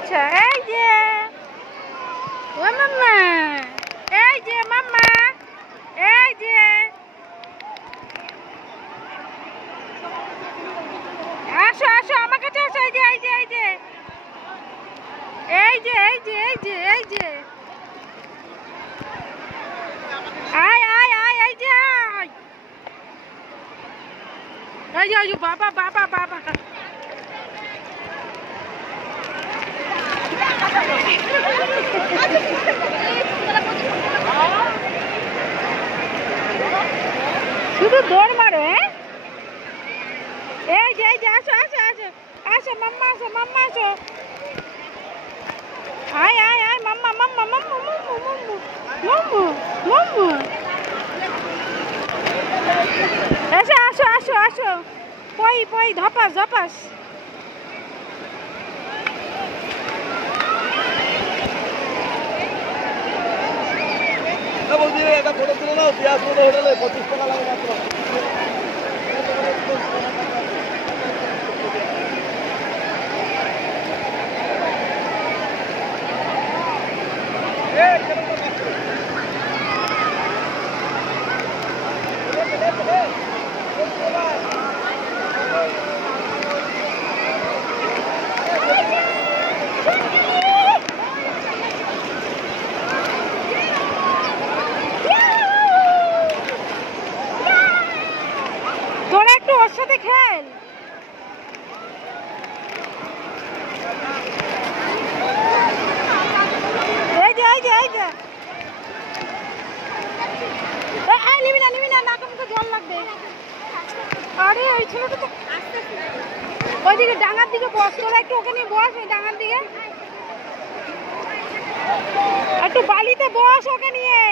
আচ্ছা এই যে ও মাম্মা, এই যে মাম্মা, এই যে আসো আসো আমার কাছে আসো। এই যে এই যে এই যে এই যে এই যে এই যে এই যে আয় আয় আয় এই যে আয়। এই যে বাবা বাবা বাবা শুধু দৌড় মারো। হ্যাঁ এই যে আসো আসো আসো আসো মাম্মা আসো মাম্মা আসো। আয় আয় আয় মাম্মা মাম্মা মাম্মু মাম্মু মাম্মু মাম্মু মাম্মু এসো আসো আসো আসো। পই পই ধপাস ধপাস। একটা ফটো তুলে নাও, পেঁয়াজ হোটেলে 25 টাকা লাগে মাত্র। তোরা একটু ওর সাথে খেল। এই যে এই যে এই যে নিবি না নিবি না, নাকে মুখে জল লাগবে। আরে ওই ছেলেটা তো ওইদিকে ডাঙার দিকে বস, তোরা একটু ওকে নিয়ে বস। ওই ডাঙার দিকে একটু বালিতে বস ওকে নিয়ে।